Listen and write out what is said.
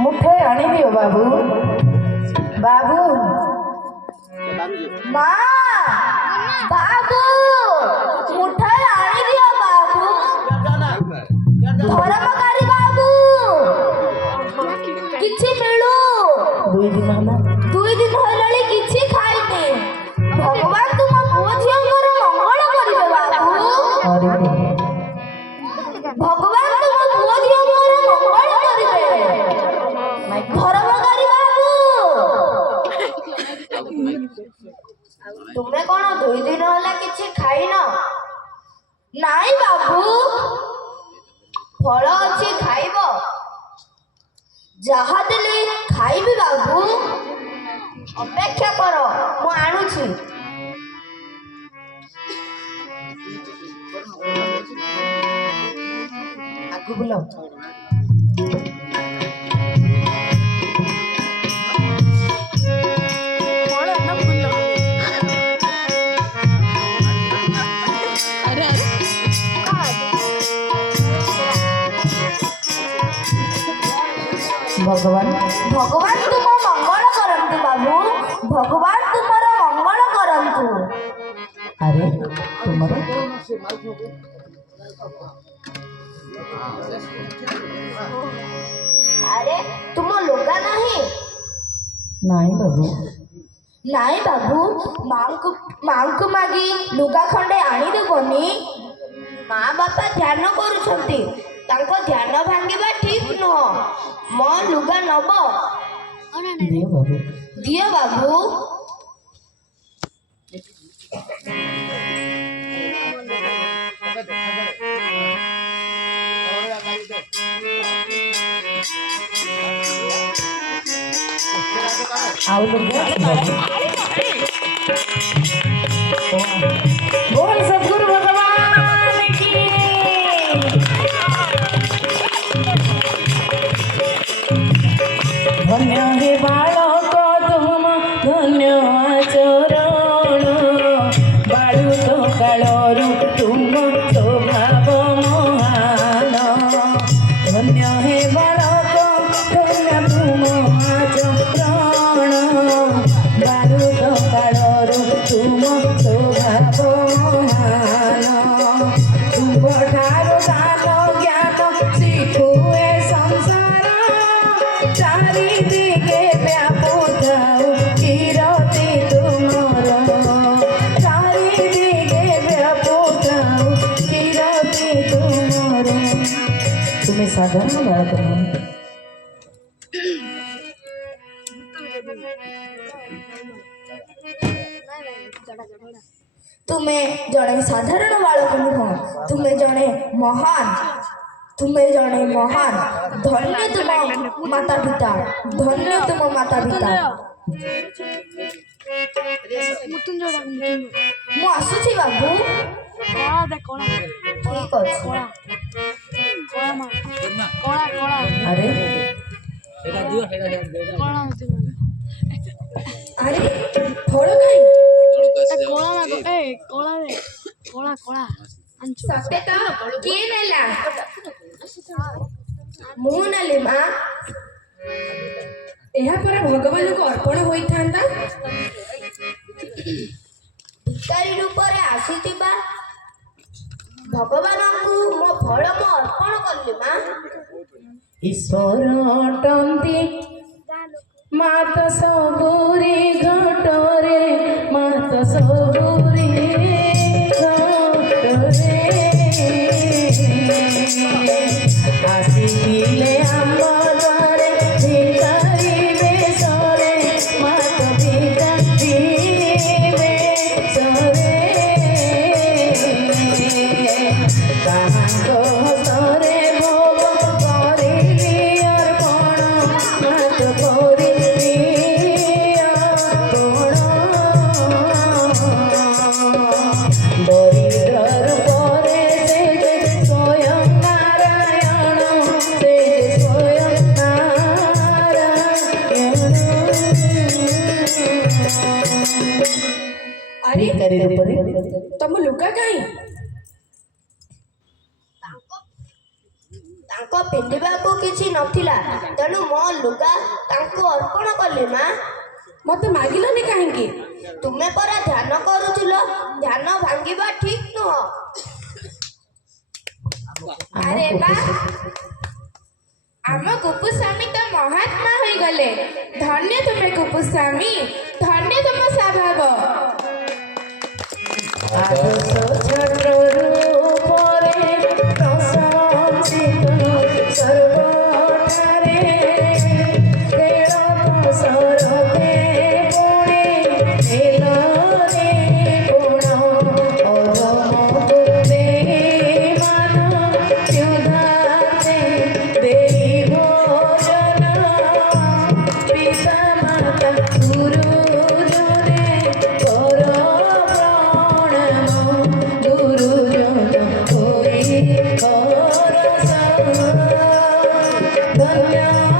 मुठे आनी दियो बाबू बाबू माँ बाबू मुठे आनी दियो बाबू धर्मकारी बाबू किछि मिलू दुई दिन होलाली किछि खाइनी भगवान तुम पुओ झियोंकर मंगल करिवे बाबू भगवान तुम पुओ झियोंकर मंगल करिवे धर्मकारी बाबू तुमे कोन 2 दिन होला किछि खाइनो नाई बाबू फल अछि खाइबो जहा देले खाइबी बाबू अपेक्षा करो मु आणुछि आगु बुलाओ भगवान भगवान तुम मंगल करंतु बाबू भगवान तुम्हारा मंगल करंतु अरे तुम्हारा अरे तुम लुगा नहीं नहीं बाबू मां को मागी लुगा खंडे आनी देबनी माँ बापा ध्यान करूछंती तांको ध्यान भांगिबा ठीक नुह मो लुगा नब दियो बाबू बोल सद्गुरु भगवान की धन्य हे बालक तुम धन्य आचरण बालुक कालरू तुम स्वभाव महान धन्य हे बालक धन्य तुम आचरण बालुक कालरू तुम स्वभाव महान तुम ठारू दान ज्ञान शिखुए संसार चारि दिगे व्यापुधाऊ कीरति तुमर चारि दिगे व्यापुधाऊ कीरति तुमर तुम्हें साधारण बात नहीं तुम्हें जड़े साधारण बालक नुह तुम्हें जड़े महान धन्य तुम माता पिता धन्य तुम माता पिता मु आसुछि बाबू ठीक अछि अरे अरे फल खाई सत्य तो किए नेला मु नेले माँ एहा पर भगवान को अर्पण होई थांता भिकारी रूप रे आसीतिबा भगवान को मो फल मो अर्पण करले माँ ईश्वर अटंती मात सबुरी घटरे मात सबुरी घटरे आसिले आम द्वारे भिकारी बेसरे मात भिकारी बेसरे ताहाको हस्तरे भोग करिली अर्पण मात करिली अर्पण दरिद्रर परे से स्वयं नारायण से स्वयं नारायण अरे करे रूपरे तम लुका काई तांको पिंडिबा को कि କିଛି ନଥିଲା, ତେଣୁ ମୋ ଲୁଗା ତାଙ୍କୁ ଅର୍ପଣ କଲି। ମା, ମତେ ମାଗିଲନି କାହିଁକି? ତୁମେ ପରା ଧ୍ୟାନ କରୁଥିଲ, ଧ୍ୟାନ ଭାଙ୍ଗିବା ଠିକ ନୁହଁ। ଆରେ ବା, ଆମ କୁପୁସ୍ୱାମୀ ତ ମହାତ୍ମା ହୋଇଗଲେ। ଧନ୍ୟ ତୁମେ କୁପୁସ୍ୱାମୀ, ଧନ୍ୟ ତୁମ ସ୍ୱଭାବ। Danya